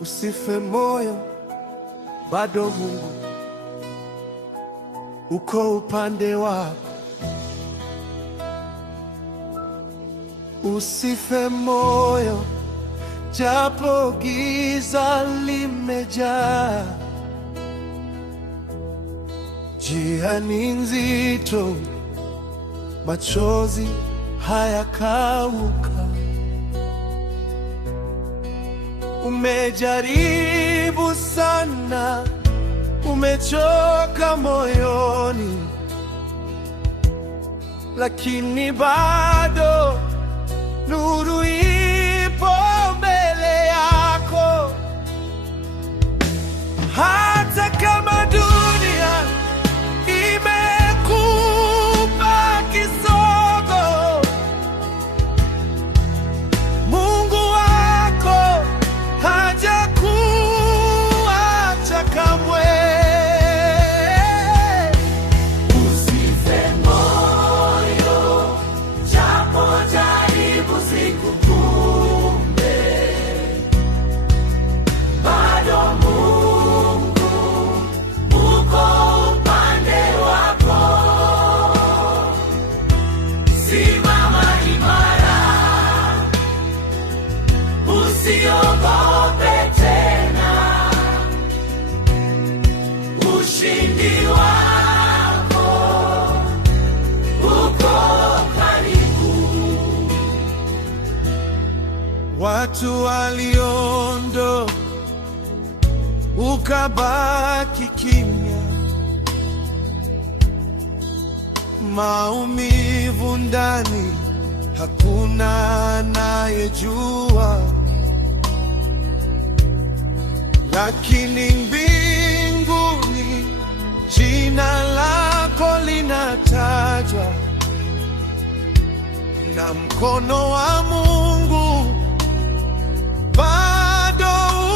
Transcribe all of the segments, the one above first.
Usife moyo, bado Mungu uko upande wako. Usife moyo, japo giza limejaa. Njia ni nzito, machozi hayakauka. Umejaribu sana, umechoka moyoni, lakini bado nuru ipo mbele yako. Hata kama dunia imekupa kisogo, Mungu wako hajakuacha kamwe. Usife moyo, japo jaribu zikukumbe, bado Mungu uko upande wako. Simama imara, usiogope tena, ushindi wako uko karibu. Watu waliondoka, ukabaki kimya. Maumivu ndani, hakuna anayejua, lakini mbinguni jina lako linatajwa, na mkono wa Mungu bado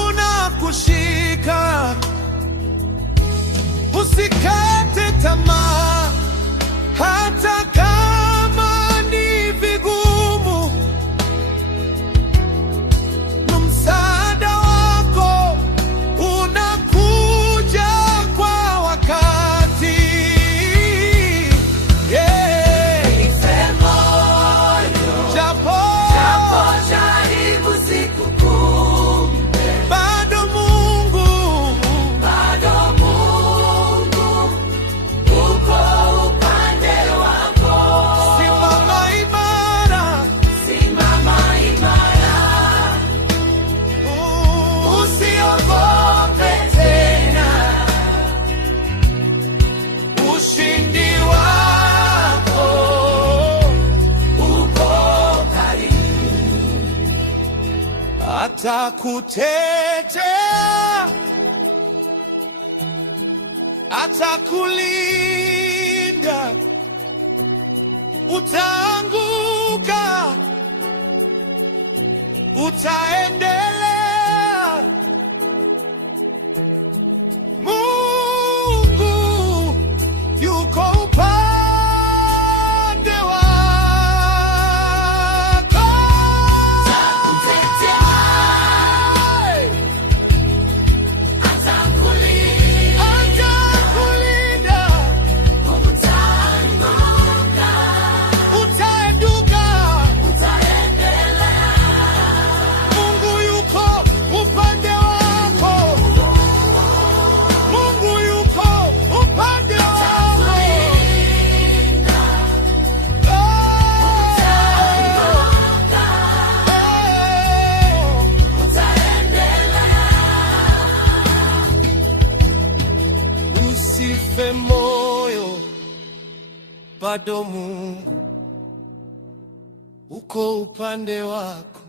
unakushika. Usikate tamaa, hata kama ni vigumu. Msaada wako unakuja kwa wakati. Usife moyo, Japo jaribu zikukumbe, bado Mungu uko upande wako. simama imara. Simama imara, usiogope tena, Ushindi wako uko karibu. atakutetea, atakulinda. Utaanguka, utaendelea. Mungu yuko upande wako. Atakutetea, atakulinda, Atakulinda, utaanguka, utaeduka. utaendelea. Mungu yuko upande wako. Mungu yuko upande wako. Usife moyo, bado Mungu uko upande wako.